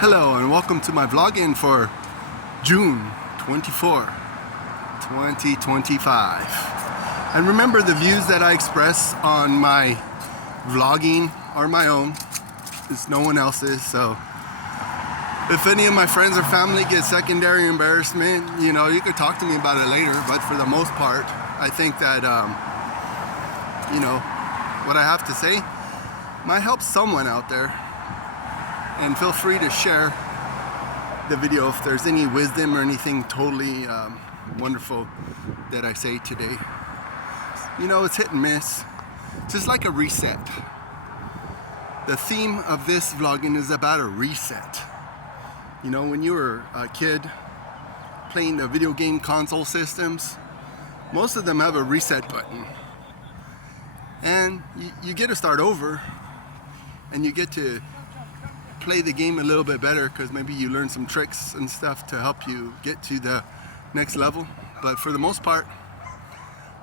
Hello and welcome to my vlog-in for June 24, 2025. And remember, the views that I express on my vlogging are my own. It's no one else's. So if any of my friends or family get secondary embarrassment, you know, you could talk to me about it later. But for the most part, I think that, you know, what I have to say might help someone out there. And feel free to share the video if there's any wisdom or anything totally wonderful that I say today. You know, it's hit and miss. It's just like a reset. The theme of this vlogging is about a reset. You know, when you were a kid playing the video game console systems, most of them have a reset button. And you get to start over, and you get to play the game a little bit better because maybe you learn some tricks and stuff to help you get to the next level. But for the most part,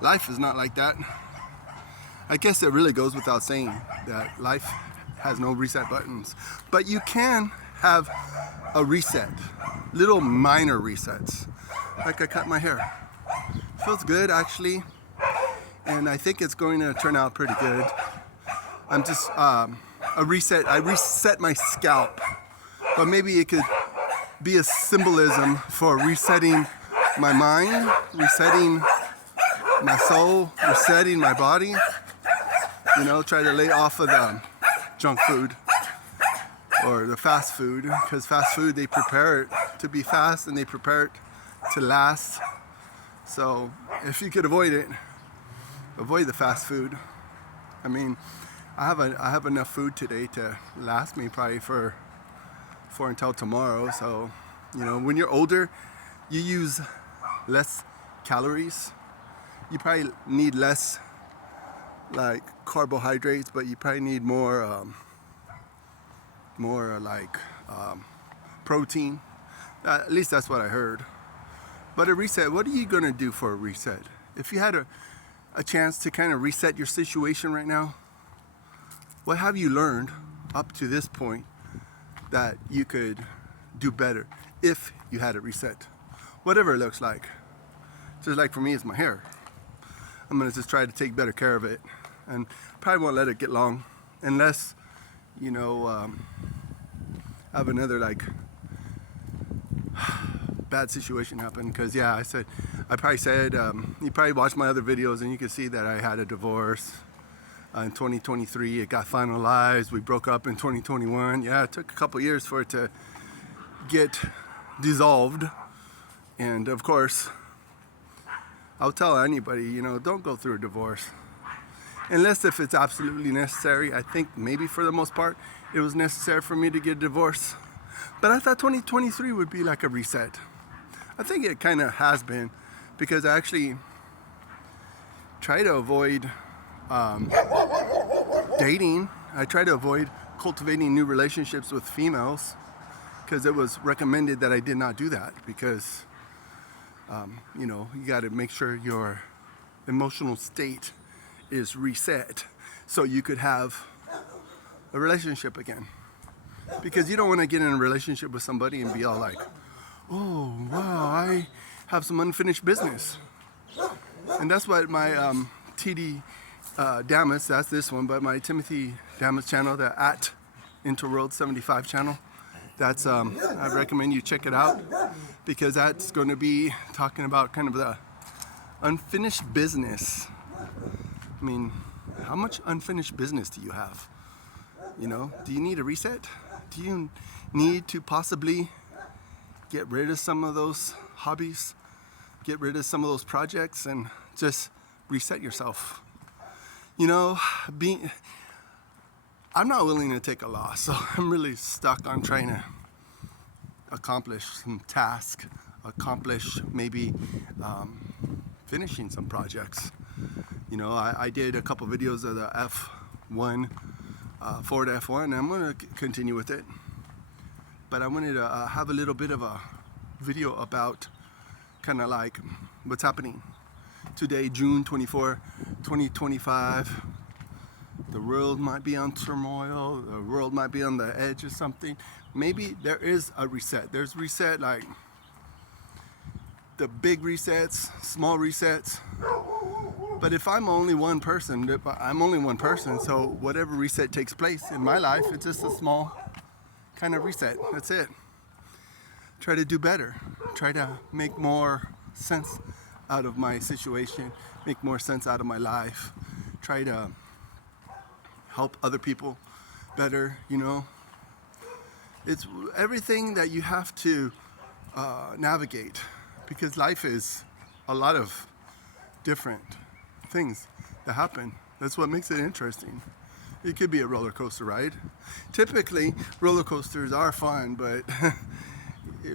life is not like that. I guess it really goes without saying that life has no reset buttons, but you can have a reset, little minor resets. Like I cut my hair. Feels good actually, and I think it's going to turn out pretty good. I'm just a reset. I reset my scalp, but maybe it could be a symbolism for resetting my mind, resetting my soul, resetting my body. You know, try to lay off of the junk food or the fast food, because fast food, they prepare it to be fast and they prepare it to last. So if you could avoid it, avoid the fast food. I mean, I have enough food today to last me probably for until tomorrow. So, you know, when you're older, you use less calories. You probably need less like carbohydrates, but you probably need more protein. At least that's what I heard. But a reset, what are you gonna do for a reset? If you had a chance to kind of reset your situation right now, what have you learned up to this point that you could do better if you had a reset? Whatever it looks like. Just like for me, it's my hair. I'm gonna just try to take better care of it, and probably won't let it get long unless, you know, have another like bad situation happen. Because yeah, I probably said, you probably watched my other videos and you can see that I had a divorce. In 2023, it got finalized. We broke up in 2021. Yeah, it took a couple years for it to get dissolved. And of course, I'll tell anybody, you know, don't go through a divorce. Unless if it's absolutely necessary. I think maybe for the most part, it was necessary for me to get a divorce. But I thought 2023 would be like a reset. I think it kind of has been, because I actually try to avoid dating. I try to avoid cultivating new relationships with females because it was recommended that I did not do that, because you know, you got to make sure your emotional state is reset so you could have a relationship again, because you don't want to get in a relationship with somebody and be all like, oh wow, I have some unfinished business. And that's what my TD Damas, that's this one, but my Timothy Damas channel, the at Interworld75 channel, that's I recommend you check it out, because that's going to be talking about kind of the unfinished business. I mean, how much unfinished business do you have? You know, do you need a reset? Do you need to possibly get rid of some of those hobbies, get rid of some of those projects, and just reset yourself? You know, I'm not willing to take a loss, so I'm really stuck on trying to accomplish some tasks, accomplish maybe finishing some projects. You know, I did a couple videos of the F1, Ford F1, and I'm going to continue with it. But I wanted to have a little bit of a video about kind of like what's happening today, June 24, 2025. The world might be on turmoil, the world might be on the edge of something. Maybe there is a reset. There's reset like the big resets, small resets. But if I'm only one person, so whatever reset takes place in my life, it's just a small kind of reset. That's it. Try to do better. Try to make more sense out of my situation, make more sense out of my life. Try to help other people better, you know. It's everything that you have to navigate, because life is a lot of different things that happen. That's what makes it interesting. It could be a roller coaster ride. Typically, roller coasters are fun, but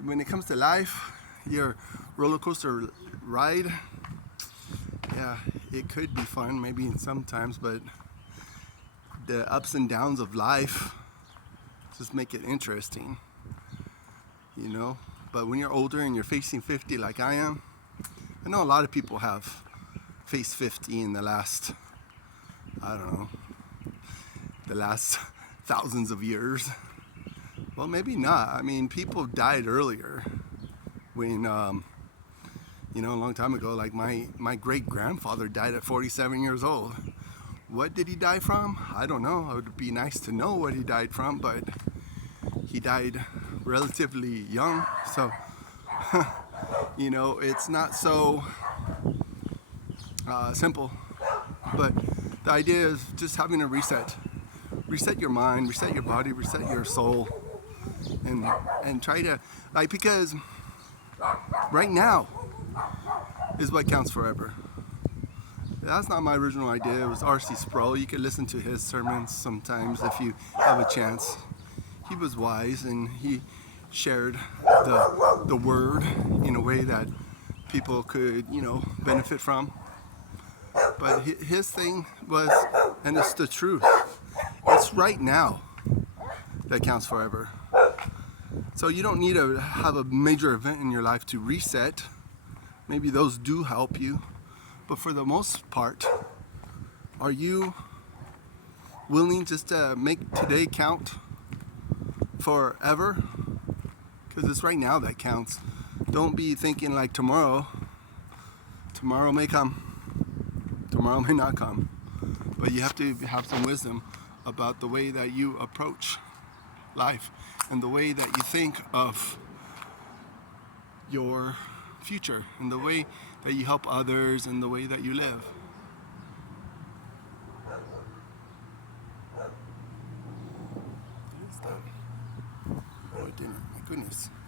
when it comes to life, your roller coaster ride, yeah, it could be fun maybe sometimes, but the ups and downs of life just make it interesting, you know. But when you're older and you're facing 50 like I am, I know a lot of people have faced 50 in the last, I don't know, the last thousands of years. Well, maybe not. I mean, people died earlier when, you know, a long time ago. Like my great-grandfather died at 47 years old. What did he die from? I don't know. It would be nice to know what he died from, but he died relatively young. So, you know, it's not so simple. But the idea is just having a reset. Reset your mind, reset your body, reset your soul. And try to, like, because right now is what counts forever. That's not my original idea. It was R.C. Sproul. You could listen to his sermons sometimes if you have a chance. He was wise and he shared the word in a way that people could, you know, benefit from. But his thing was, and it's the truth, it's right now that counts forever. So you don't need to have a major event in your life to reset. Maybe those do help you. But for the most part, are you willing just to make today count forever? Because it's right now that counts. Don't be thinking like tomorrow. Tomorrow may come. Tomorrow may not come. But you have to have some wisdom about the way that you approach life and the way that you think of your future and the way that you help others and the way that you live. What is that? Oh, dinner. My goodness.